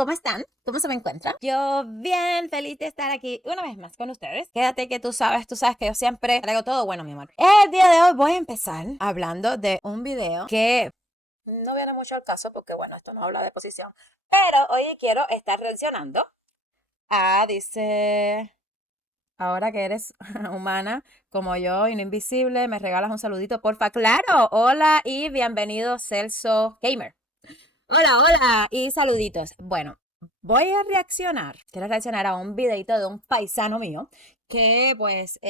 ¿cómo están? ¿Cómo se me encuentran? Yo bien feliz de estar aquí una vez más con ustedes. Quédate que tú sabes que yo siempre traigo todo bueno, mi amor. El día de hoy voy a empezar hablando de un video que no viene mucho al caso porque, bueno, esto no habla de posición. Pero hoy quiero estar reaccionando a, dice... Ahora que eres humana como yo y no invisible, me regalas un saludito, porfa. Claro, hola y bienvenido Celso Gamer. Hola, hola y saluditos. Bueno, quiero reaccionar a un videito de un paisano mío que pues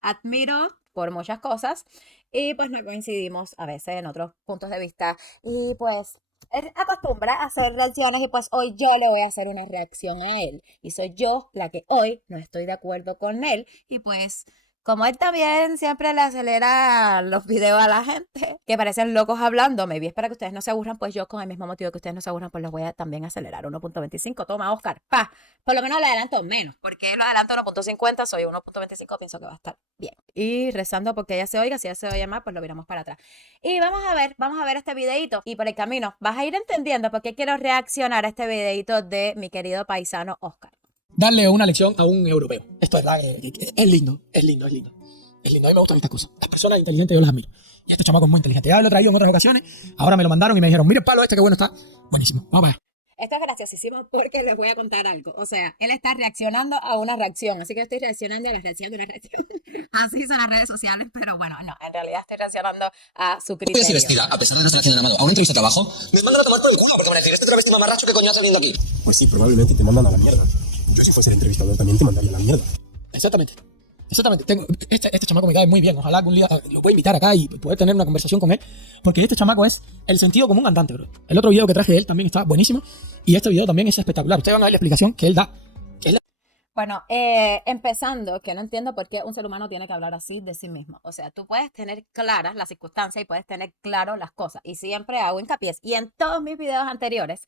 admiro por muchas cosas y pues no coincidimos a veces en otros puntos de vista y pues él acostumbra a hacer reacciones y pues hoy yo le voy a hacer una reacción a él y soy yo la que hoy no estoy de acuerdo con él y pues como él también siempre le acelera los videos a la gente que parecen locos hablando, maybe es para que ustedes no se aburran, pues yo con el mismo motivo que ustedes no se aburran, pues los voy a también acelerar 1.25. Toma, Oscar, pa. Por lo menos le adelanto menos, porque lo adelanto 1.50, soy 1.25, pienso que va a estar bien. Y rezando porque ella se oiga, si ella se oye más, pues lo viramos para atrás. Y vamos a ver este videito y por el camino vas a ir entendiendo por qué quiero reaccionar a este videito de mi querido paisano Oscar. Darle una lección a un europeo. Esto es verdad, es lindo, es lindo, es lindo. Es lindo, a mí me gustan estas cosas. Las personas inteligentes yo las admiro. Y este chamaco es muy inteligente. Ya lo he traído en otras ocasiones, ahora me lo mandaron y me dijeron, mire el palo este, que bueno está. Buenísimo, vamos a ver. Esto es graciosísimo porque les voy a contar algo. O sea, él está reaccionando a una reacción, así que yo estoy reaccionando a la reacción de una reacción. Así son las redes sociales, pero bueno, no, en realidad estoy reaccionando a su Voy así criterio. vestida, a pesar de no estar haciendo nada malo, a una entrevista de trabajo, me mandan a tomar por el culo porque me decir, este travesti mamarracho, ¿qué coño hace viendo aquí? Pues sí, probablemente te mandan a la mierda. Yo si fuese el entrevistador también te mandaría a la mierda. Exactamente. Exactamente. Este chamaco me cae muy bien. Ojalá algún día lo pueda invitar acá y poder tener una conversación con él. Porque este chamaco es el sentido común andante, bro. El otro video que traje de él también está buenísimo. Y este video también es espectacular. Ustedes van a ver la explicación que él da. Bueno, empezando, que no entiendo por qué un ser humano tiene que hablar así de sí mismo. O sea, tú puedes tener claras las circunstancias y puedes tener claro las cosas. Y siempre hago hincapié. Y en todos mis videos anteriores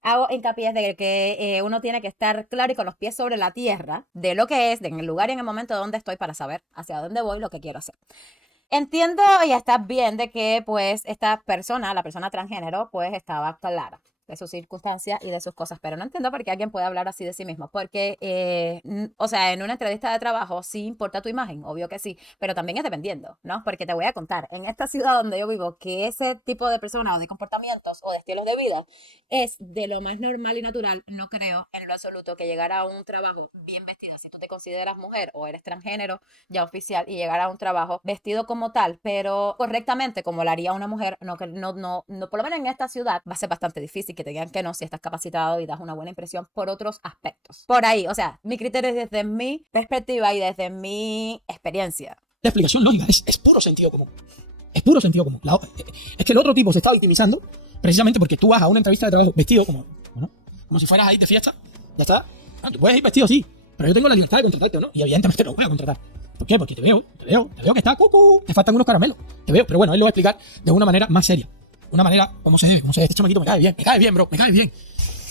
hago hincapié de que uno tiene que estar claro y con los pies sobre la tierra de lo que es, de en el lugar y en el momento donde estoy para saber hacia dónde voy, lo que quiero hacer. Entiendo y está bien de que pues esta persona, la persona transgénero, pues estaba clara de sus circunstancias y de sus cosas, pero no entiendo por qué alguien puede hablar así de sí mismo, porque, o sea, en una entrevista de trabajo sí importa tu imagen, obvio que sí, pero también es dependiendo, ¿no? Porque te voy a contar, en esta ciudad donde yo vivo, que ese tipo de personas o de comportamientos o de estilos de vida es de lo más normal y natural, no creo en lo absoluto que llegar a un trabajo bien vestida, si tú te consideras mujer o eres transgénero, ya oficial y llegar a un trabajo vestido como tal, pero correctamente como lo haría una mujer, no, por lo menos en esta ciudad va a ser bastante difícil que te digan que no si estás capacitado y das una buena impresión por otros aspectos. Por ahí, o sea, mi criterio es desde mi perspectiva y desde mi experiencia. La explicación lógica es puro sentido común. Es puro sentido común. Es que el otro tipo se está victimizando precisamente porque tú vas a una entrevista de trabajo vestido como si fueras ahí de fiesta. Ya está. Ah, tú puedes ir vestido así, pero yo tengo la libertad de contratarte, ¿no? Y evidentemente no voy a contratar. ¿Por qué? Porque te veo que está cucú, te faltan unos caramelos. Te veo, pero bueno, él lo va a explicar de una manera más seria. Una manera, como se debe. Este chamaquito me cae bien, bro, me cae bien.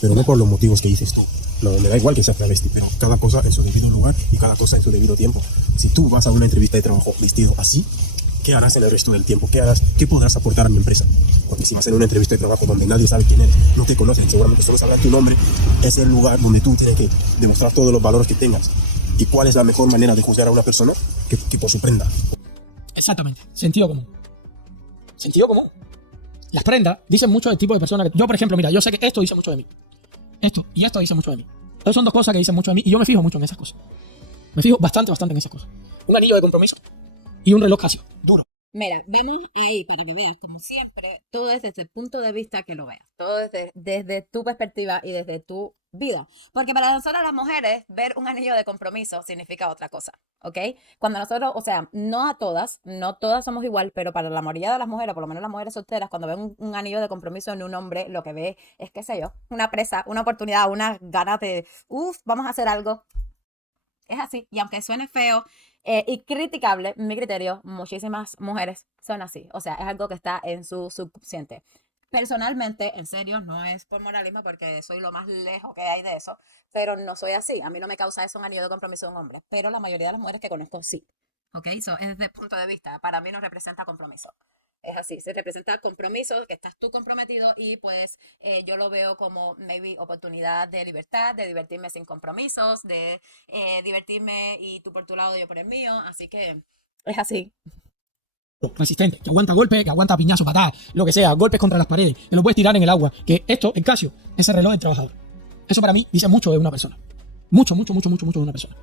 Pero no por los motivos que dices tú. No, me da igual que seas travesti, pero cada cosa en su debido lugar y cada cosa en su debido tiempo. Si tú vas a una entrevista de trabajo vestido así, ¿qué harás en el resto del tiempo? ¿Qué harás? ¿Qué podrás aportar a mi empresa? Porque si vas a una entrevista de trabajo donde nadie sabe quién eres, no te conocen, seguramente solo sabrán tu nombre, es el lugar donde tú tienes que demostrar todos los valores que tengas. ¿Y cuál es la mejor manera de juzgar a una persona? Que por su prenda. Exactamente, sentido común. Sentido común. Las prendas dicen mucho del tipo de persona que... Yo, por ejemplo, mira, yo sé que esto dice mucho de mí. Esto y esto dice mucho de mí. Esas son dos cosas que dicen mucho de mí y yo me fijo mucho en esas cosas. Me fijo bastante en esas cosas. Un anillo de compromiso y un reloj Casio. Duro. Mira, vemos ahí para que veas, como siempre, todo es desde el punto de vista que lo veas, todo desde tu perspectiva y desde tu vida. Porque para nosotros las mujeres, ver un anillo de compromiso significa otra cosa, ¿ok? Cuando nosotros, o sea, no todas somos igual, pero para la mayoría de las mujeres, por lo menos las mujeres solteras, cuando ven un anillo de compromiso en un hombre, lo que ve es, qué sé yo, una presa, una oportunidad, una ganas de, vamos a hacer algo. Es así, y aunque suene feo y criticable, mi criterio, muchísimas mujeres son así. O sea, es algo que está en su subconsciente. Personalmente, en serio, no es por moralismo porque soy lo más lejos que hay de eso, pero no soy así. A mí no me causa eso un anillo de compromiso de un hombre, pero la mayoría de las mujeres que conozco sí. ¿Ok? So, es desde el punto de vista, para mí no representa compromiso. Es así, se representa compromiso, que estás tú comprometido y pues yo lo veo como maybe oportunidad de libertad, de divertirme sin compromisos, de divertirme y tú por tu lado, yo por el mío, así que es así. Resistente, que aguanta golpes, que aguanta piñazo, patadas, lo que sea, golpes contra las paredes, que lo puedes tirar en el agua, que esto, en Casio, es el reloj del trabajador. Eso para mí dice mucho de una persona. Mucho de una persona.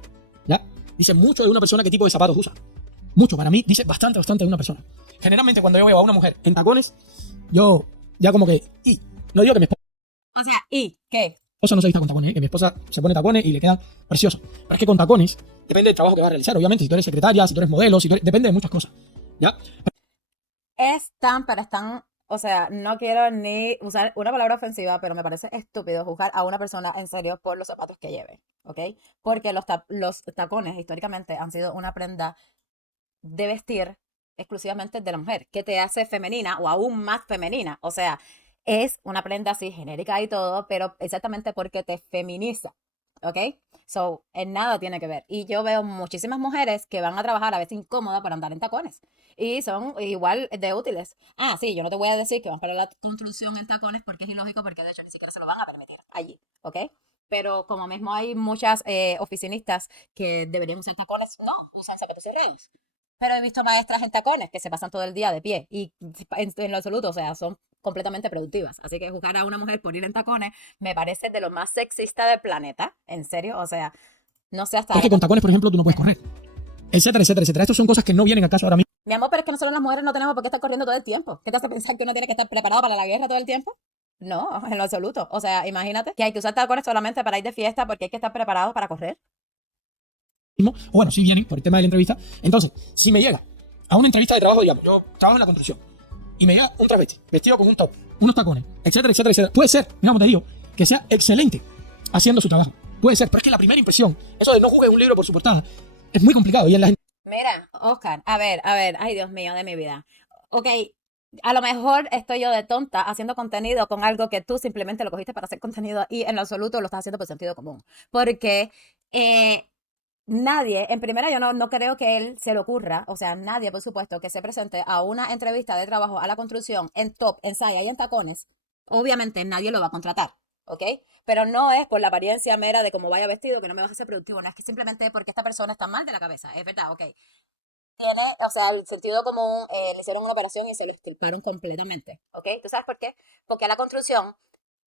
¿Ya? Dice mucho de una persona qué tipo de zapatos usa. Mucho, para mí dice bastante de una persona. Generalmente cuando yo veo a una mujer en tacones, yo ya como que, y no digo que mi O sea, ¿y qué? esposa no se vista con tacones, que mi esposa se pone tacones y le quedan preciosos. Pero es que con tacones depende del trabajo que vas a realizar, obviamente, si tú eres secretaria, si tú eres modelo, depende de muchas cosas. ¿Ya? Pero están, o sea, no quiero ni usar una palabra ofensiva, pero me parece estúpido juzgar a una persona en serio por los zapatos que lleve, ¿ok? Porque los tacones históricamente han sido una prenda de vestir exclusivamente de la mujer, que te hace femenina o aún más femenina. O sea, es una prenda así genérica y todo, pero exactamente porque te feminiza, ¿ok? So, en nada tiene que ver. Y yo veo muchísimas mujeres que van a trabajar a veces incómodas para andar en tacones. Y son igual de útiles. Ah, sí, yo no te voy a decir que van para la construcción en tacones porque es ilógico, porque de hecho ni siquiera se lo van a permitir allí, ¿ok? Pero como mismo hay muchas oficinistas que deberían usar tacones, no, usan zapatos cerrados. Pero he visto maestras en tacones que se pasan todo el día de pie y en lo absoluto, o sea, son completamente productivas. Así que juzgar a una mujer por ir en tacones me parece de lo más sexista del planeta. En serio, o sea, no sé hasta... Es que con tacones, por ejemplo, tú no puedes correr. Etcétera, etcétera, etcétera. Estas son cosas que no vienen al caso ahora mismo. Mi amor, pero es que nosotros las mujeres no tenemos por qué estar corriendo todo el tiempo. ¿Qué te hace pensar que uno tiene que estar preparado para la guerra todo el tiempo? No, en lo absoluto. O sea, imagínate que hay que usar tacones solamente para ir de fiesta porque hay que estar preparado para correr. O bueno, si vienen por el tema de la entrevista. Entonces, si me llega a una entrevista de trabajo, digamos, yo trabajo en la construcción, y me llega un travesti vestido con un top, unos tacones, etcétera, etcétera, etcétera. Puede ser, digamos, te digo, que sea excelente haciendo su trabajo. Puede ser, pero es que la primera impresión, eso de no juzgues un libro por su portada, es muy complicado. Y en la gente. Mira, Oscar, a ver, ay Dios mío de mi vida. Ok, a lo mejor estoy yo de tonta haciendo contenido con algo que tú simplemente lo cogiste para hacer contenido y en lo absoluto lo estás haciendo por sentido común. Porque nadie, en primera yo no creo que él se le ocurra, o sea, nadie, por supuesto, que se presente a una entrevista de trabajo a la construcción en top, en saya y en tacones, obviamente nadie lo va a contratar, ¿ok? Pero no es por la apariencia mera de cómo vaya vestido que no me vas a hacer productivo, no es que simplemente porque esta persona está mal de la cabeza, es verdad, ¿ok? Tiene, o sea, el sentido común, le hicieron una operación y se lo extirparon completamente, ¿ok? ¿Tú sabes por qué? Porque a la construcción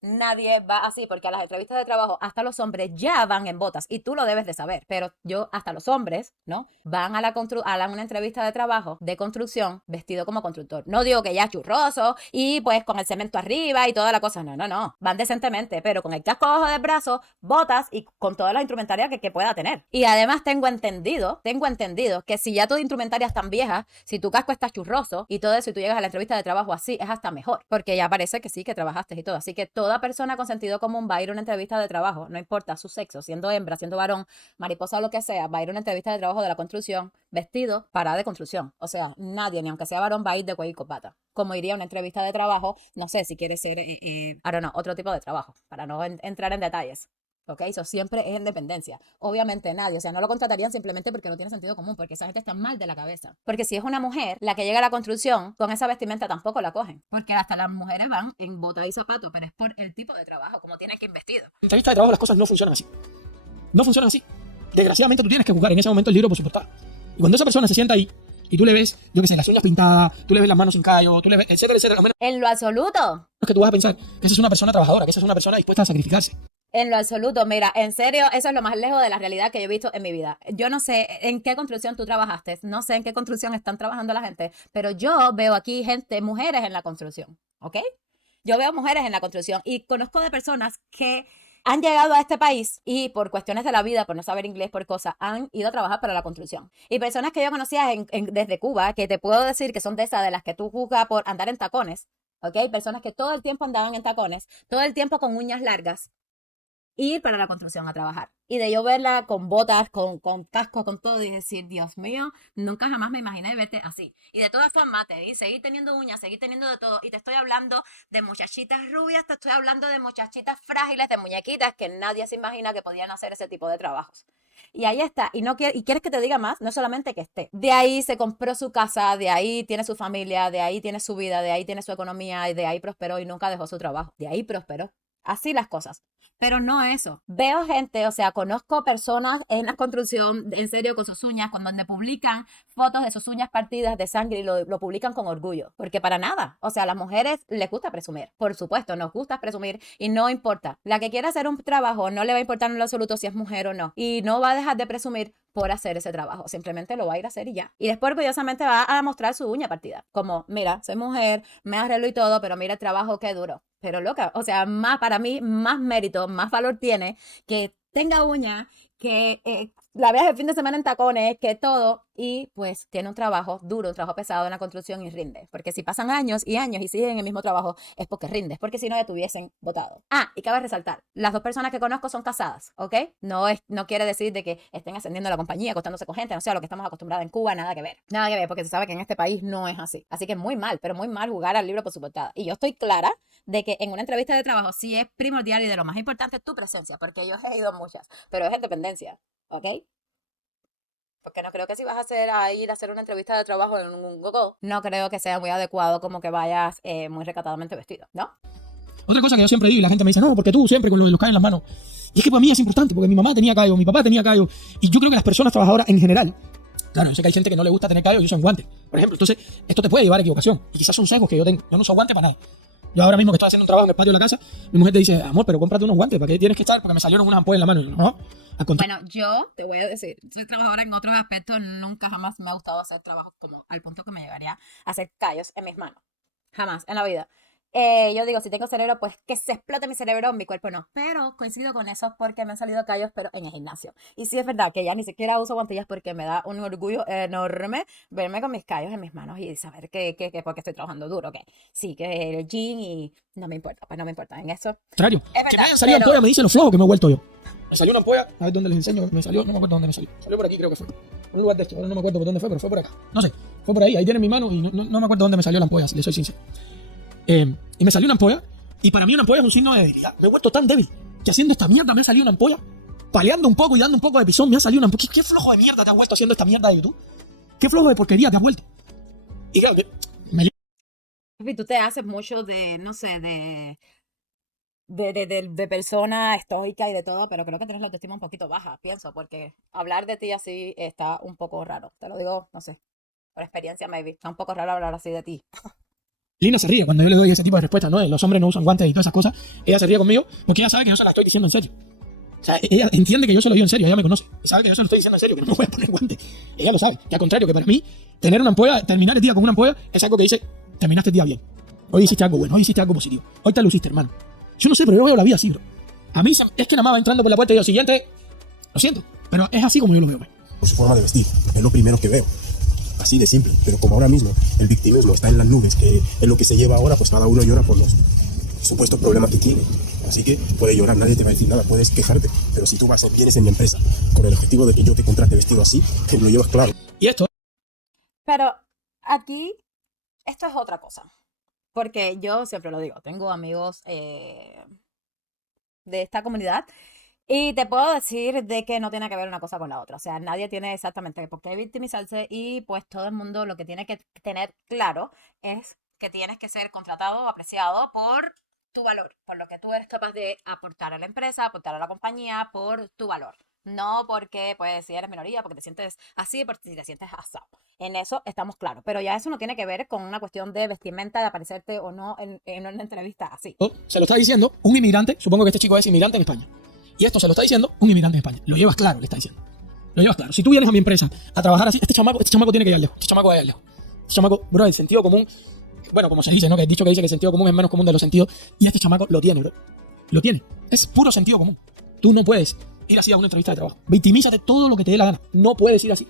nadie va así, porque a las entrevistas de trabajo hasta los hombres ya van en botas y tú lo debes de saber, pero yo hasta los hombres, ¿no? Van a una entrevista de trabajo de construcción vestido como constructor. No digo que ya churroso y pues con el cemento arriba y toda la cosa, no, van decentemente, pero con el casco abajo del brazo, botas y con toda la instrumentaria que pueda tener. Y además tengo entendido que si ya tu instrumentaria es tan vieja, si tu casco está churroso y todo eso y tú llegas a la entrevista de trabajo así, es hasta mejor, porque ya parece que sí, que trabajaste y todo, así que toda persona con sentido común va a ir a una entrevista de trabajo, no importa su sexo, siendo hembra, siendo varón, mariposa o lo que sea, va a ir a una entrevista de trabajo de la construcción vestido para de construcción. O sea, nadie, ni aunque sea varón, va a ir de cuello y corbata. Como iría a una entrevista de trabajo, no sé, si quiere ser, I don't know, otro tipo de trabajo, para no entrar en detalles. ¿Ok? Eso siempre es independencia. Obviamente nadie, o sea, no lo contratarían simplemente porque no tiene sentido común, porque esa gente está mal de la cabeza. Porque si es una mujer la que llega a la construcción, con esa vestimenta tampoco la cogen. Porque hasta las mujeres van en bota y zapato, pero es por el tipo de trabajo, como tiene que ir vestido. En entrevista de trabajo las cosas no funcionan así. No funcionan así. Desgraciadamente tú tienes que juzgar en ese momento el libro por su portada. Y cuando esa persona se sienta ahí y tú le ves, yo qué sé, las uñas pintadas, tú le ves las manos sin callo, tú le ves, etcétera, etcétera, lo menos En lo absoluto. que tú vas a pensar que esa es una persona trabajadora, que esa es una persona dispuesta a sacrificarse. En lo absoluto, mira, en serio, eso es lo más lejos de la realidad que yo he visto en mi vida. Yo no sé en qué construcción tú trabajaste, no sé en qué construcción están trabajando la gente, pero yo veo aquí gente, mujeres en la construcción, ¿ok? Yo veo mujeres en la construcción y conozco de personas que han llegado a este país y por cuestiones de la vida, por no saber inglés, por cosas, han ido a trabajar para la construcción. Y personas que yo conocía desde Cuba, que te puedo decir que son de esas de las que tú juzgas por andar en tacones, ¿ok? Personas que todo el tiempo andaban en tacones, todo el tiempo con uñas largas, ir para la construcción a trabajar. Y de yo verla con botas, con casco, con todo, y decir, Dios mío, nunca jamás me imaginé verte así. Y de todas formas, seguir teniendo uñas, seguir teniendo de todo. Y te estoy hablando de muchachitas rubias, te estoy hablando de muchachitas frágiles, de muñequitas, que nadie se imagina que podían hacer ese tipo de trabajos. Y ahí está. Y no quiere, y quieres que te diga más, no solamente que esté. De ahí se compró su casa, de ahí tiene su familia, de ahí tiene su vida, de ahí tiene su economía, y de ahí prosperó y nunca dejó su trabajo. De ahí prosperó. Así las cosas. Pero no eso. Veo gente, o sea, conozco personas en la construcción, en serio, con sus uñas, cuando donde publican fotos de sus uñas partidas de sangre y lo publican con orgullo. Porque para nada. O sea, a las mujeres les gusta presumir. Por supuesto, nos gusta presumir y no importa. La que quiera hacer un trabajo no le va a importar en lo absoluto si es mujer o no. Y no va a dejar de presumir por hacer ese trabajo. Simplemente lo va a ir a hacer y ya. Y después orgullosamente va a mostrar su uña partida. Como, mira, soy mujer, me arreglo y todo, pero mira el trabajo que duro. Pero loca, o sea, más para mí, más mérito, más valor tiene que tenga uña, que la veas el fin de semana en tacones, que todo, y pues tiene un trabajo duro, un trabajo pesado en la construcción y rinde. Porque si pasan años y años y siguen en el mismo trabajo, es porque rindes, porque si no ya te hubiesen votado. Ah, y cabe resaltar, las dos personas que conozco son casadas, ¿ok? No quiere decir de que estén ascendiendo la compañía, acostándose con gente, no sea lo que estamos acostumbrados en Cuba, nada que ver. Nada que ver, porque se sabe que en este país no es así. Así que muy mal, pero muy mal jugar al libro por su portada. Y yo estoy clara de que en una entrevista de trabajo sí es primordial y de lo más importante tu presencia, porque yo he ido muchas, pero es en dependencia, ¿ok? Porque no creo que si vas a ir a hacer una entrevista de trabajo en un gogo, no creo que sea muy adecuado como que vayas muy recatadamente vestido, ¿no? Otra cosa que yo siempre digo y la gente me dice, no, porque tú siempre con los callos en las manos. Y es que para mí es importante, porque mi mamá tenía callo, mi papá tenía callo, y yo creo que las personas trabajadoras en general, claro, yo sé que hay gente que no le gusta tener callo y usan guantes, por ejemplo, entonces esto te puede llevar a equivocación, y quizás son sesgos que yo tengo, yo no uso guantes para nada. Yo ahora mismo que estoy haciendo un trabajo en el patio de la casa, mi mujer te dice, amor, pero cómprate unos guantes, ¿para qué tienes que estar? Porque me salieron unas ampollas en la mano. Y yo, no, al contrario. Bueno, yo te voy a decir, soy trabajadora en otros aspectos, nunca jamás me ha gustado hacer trabajos como al punto que me llevaría a hacer callos en mis manos. Jamás, en la vida. Yo digo, si tengo cerebro, pues que se explote mi cerebro, mi cuerpo no. Pero coincido con eso porque me han salido callos, pero en el gimnasio. Y sí es verdad que ya ni siquiera uso guantillas porque me da un orgullo enorme verme con mis callos en mis manos y saber que porque estoy trabajando duro, que sí, que el gym y no me importa, pues no me importa en eso. Contrario, Es verdad, que me hayan salido ampollas me dicen lo flojo que me he vuelto yo. Me salió una ampolla, a ver dónde les enseño, me salió, no me acuerdo dónde me salió. Salió por aquí, creo que fue. Un lugar de esto, no me acuerdo por dónde fue, pero fue por acá. No sé, fue por ahí tiene mi mano y no me acuerdo dónde me salió la ampolla, si le soy sincero. Y me salió una ampolla, y para mí una ampolla es un signo de debilidad. Me he vuelto tan débil que haciendo esta mierda me ha salido una ampolla, paleando un poco y dando un poco de pisón, me ha salido una ampolla. ¿Qué flojo de mierda te has vuelto haciendo esta mierda de YouTube? ¿Qué flojo de porquería te has vuelto? Y claro, Y tú te haces mucho de, no sé, de persona estoica y de todo, pero creo que tienes la autoestima un poquito baja, pienso, porque hablar de ti así está un poco raro. Te lo digo, no sé, por experiencia maybe. Está un poco raro hablar así de ti. Lina se ríe cuando yo le doy ese tipo de respuesta, ¿no? Los hombres no usan guantes y todas esas cosas. Ella se ríe conmigo porque ella sabe que yo se la estoy diciendo en serio. O sea, ella entiende que yo se lo digo en serio, ella me conoce. Sabe que yo se lo estoy diciendo en serio, que no me voy a poner guantes. Ella lo sabe. Que al contrario, que para mí, tener una ampolla, terminar el día con una ampolla, es algo que dice, terminaste el día bien. Hoy hiciste algo bueno, hoy hiciste algo positivo. Hoy te luciste, hermano. Yo no sé, pero yo veo la vida así, bro. A mí es que nada más va entrando por la puerta y digo, siguiente, lo siento, pero es así como yo lo veo. Por su forma de vestir, es lo primero que veo. Así de simple, pero como ahora mismo el victimismo está en las nubes, que es lo que se lleva ahora, pues cada uno llora por los supuestos problemas que tiene. Así que puedes llorar, nadie te va a decir nada, puedes quejarte, pero si tú vienes en mi empresa con el objetivo de que yo te contrate vestido así, lo llevas claro. Y esto Pero aquí, esto es otra cosa. Porque yo siempre lo digo, tengo amigos de esta comunidad y te puedo decir de que no tiene que ver una cosa con la otra. O sea, nadie tiene exactamente por qué victimizarse y pues todo el mundo lo que tiene que tener claro es que tienes que ser contratado, apreciado por tu valor, por lo que tú eres capaz de aportar a la empresa, aportar a la compañía, por tu valor. No porque, pues, si eres minoría, porque te sientes así, porque te sientes asado. En eso estamos claros. Pero ya eso no tiene que ver con una cuestión de vestimenta, de aparecerte o no en una entrevista así. se lo está diciendo un inmigrante, supongo que este chico es inmigrante en España. Y esto se lo está diciendo un inmigrante en España. Lo llevas claro, le está diciendo. Lo llevas claro. Si tú vienes a mi empresa a trabajar así, este chamaco tiene que ir al lejos. Este chamaco va a ir al lejos. Este chamaco, bro, el sentido común, bueno, como se dice, ¿no? Que el dicho que dice que el sentido común es menos común de los sentidos. Y este chamaco lo tiene, bro. Lo tiene. Es puro sentido común. Tú no puedes ir así a una entrevista de trabajo. Victimízate todo lo que te dé la gana. No puedes ir así.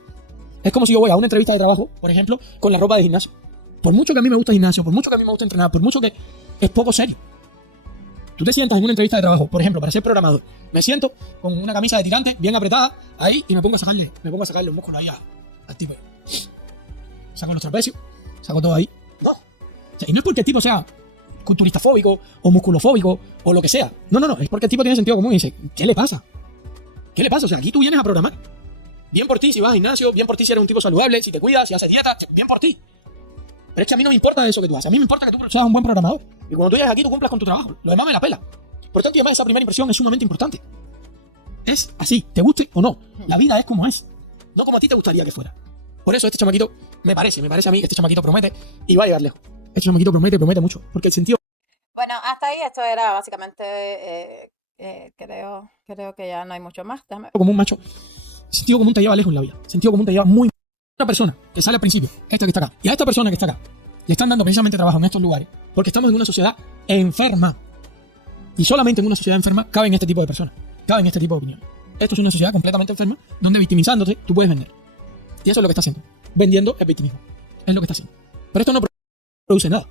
Es como si yo voy a una entrevista de trabajo, por ejemplo, con la ropa de gimnasio. Por mucho que a mí me gusta el gimnasio, por mucho que a mí me gusta entrenar, por mucho que es poco serio. Tú te sientas en una entrevista de trabajo, por ejemplo, para ser programador. Me siento con una camisa de tirante bien apretada ahí y me pongo a sacarle los músculos ahí al tipo. Saco los trapecios, saco todo ahí. No. O sea, y no es porque el tipo sea culturistafóbico o musculofóbico o lo que sea. No. Es porque el tipo tiene sentido común y dice, ¿qué le pasa? ¿Qué le pasa? O sea, aquí tú vienes a programar. Bien por ti si vas al gimnasio, bien por ti si eres un tipo saludable, si te cuidas, si haces dieta, bien por ti. Pero es que a mí no me importa eso que tú haces. A mí me importa que tú seas un buen programador. Y cuando tú llegas aquí, tú cumplas con tu trabajo. Lo demás me la pela. Por tanto, y además esa primera impresión es sumamente importante. Es así, te guste o no. La vida es como es. No como a ti te gustaría que fuera. Por eso este chamaquito, me parece a mí, este chamaquito promete y va a llegar lejos. Este chamaquito promete mucho. Porque el sentido Bueno, hasta ahí esto era básicamente, creo que ya no hay mucho más. Déjame. como un macho, el sentido común te lleva lejos en la vida. El sentido común te lleva muy... Una persona que sale al principio, esta que está acá, y a esta persona que está acá, le están dando precisamente trabajo en estos lugares, porque estamos en una sociedad enferma. Y solamente en una sociedad enferma caben este tipo de personas, caben este tipo de opiniones. Esto es una sociedad completamente enferma, donde victimizándote tú puedes vender. Y eso es lo que está haciendo. Vendiendo el victimismo. Es lo que está haciendo. Pero esto no produce nada.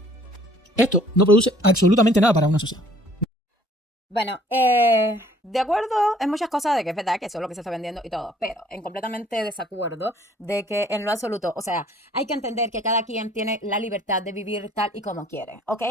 Esto no produce absolutamente nada para una sociedad. Bueno, de acuerdo en muchas cosas de que es verdad que eso es lo que se está vendiendo y todo, pero en completamente desacuerdo de que en lo absoluto, o sea, hay que entender que cada quien tiene la libertad de vivir tal y como quiere, ¿ok?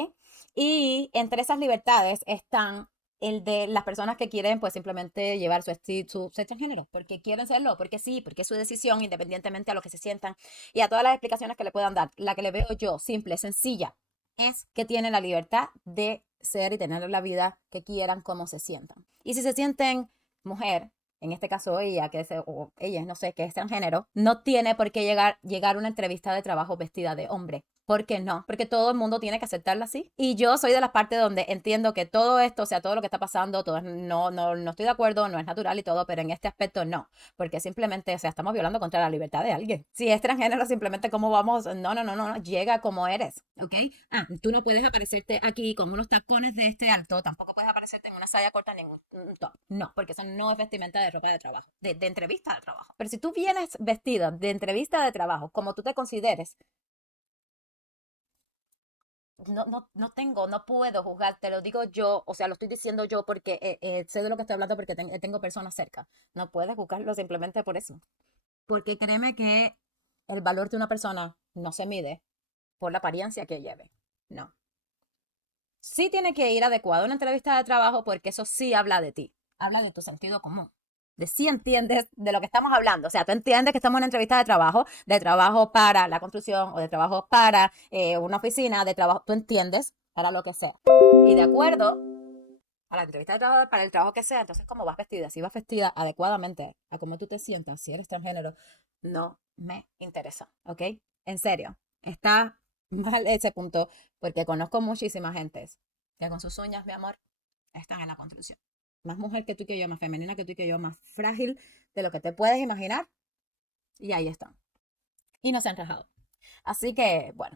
Y entre esas libertades están el de las personas que quieren pues simplemente llevar su sexo en género, porque quieren serlo, porque sí, porque es su decisión independientemente a lo que se sientan y a todas las explicaciones que le puedan dar. La que le veo yo, simple, sencilla, es que tienen la libertad de ser y tener la vida que quieran, como se sientan. Y si se sienten mujer, en este caso ella, o ella, no sé, que es transgénero, no tiene por qué llegar a una entrevista de trabajo vestida de hombre. ¿Por qué no? Porque todo el mundo tiene que aceptarla así. Y yo soy de las partes donde entiendo que todo esto, o sea, todo lo que está pasando, todo no estoy de acuerdo, no es natural y todo, pero en este aspecto no. Porque simplemente, o sea, estamos violando contra la libertad de alguien. Si es transgénero, simplemente cómo vamos, no, llega como eres, ¿ok? Tú no puedes aparecerte aquí con unos tacones de este alto, tampoco puedes aparecerte en una saya corta ni en un top. No, porque eso no es vestimenta de ropa de trabajo, de entrevista de trabajo. Pero si tú vienes vestida de entrevista de trabajo, como tú te consideres, no puedo juzgar, te lo digo yo, o sea, lo estoy diciendo yo porque sé de lo que estoy hablando porque tengo personas cerca. No puedes juzgarlo simplemente por eso. Porque créeme que el valor de una persona no se mide por la apariencia que lleve. No. Sí tiene que ir adecuado a una entrevista de trabajo porque eso sí habla de ti. Habla de tu sentido común. De si entiendes de lo que estamos hablando. O sea, tú entiendes que estamos en una entrevista de trabajo para la construcción o de trabajo para una oficina, de trabajo, tú entiendes para lo que sea. Y de acuerdo a la entrevista de trabajo, para el trabajo que sea, entonces cómo vas vestida, si vas vestida adecuadamente a cómo tú te sientas, si eres transgénero, no me interesa, ¿ok? En serio, está mal ese punto porque conozco muchísimas gentes que con sus uñas, mi amor, están en la construcción. Más mujer que tú y que yo, más femenina que tú y que yo, más frágil de lo que te puedes imaginar. Y ahí están. Y no se han rajado. Así que, bueno,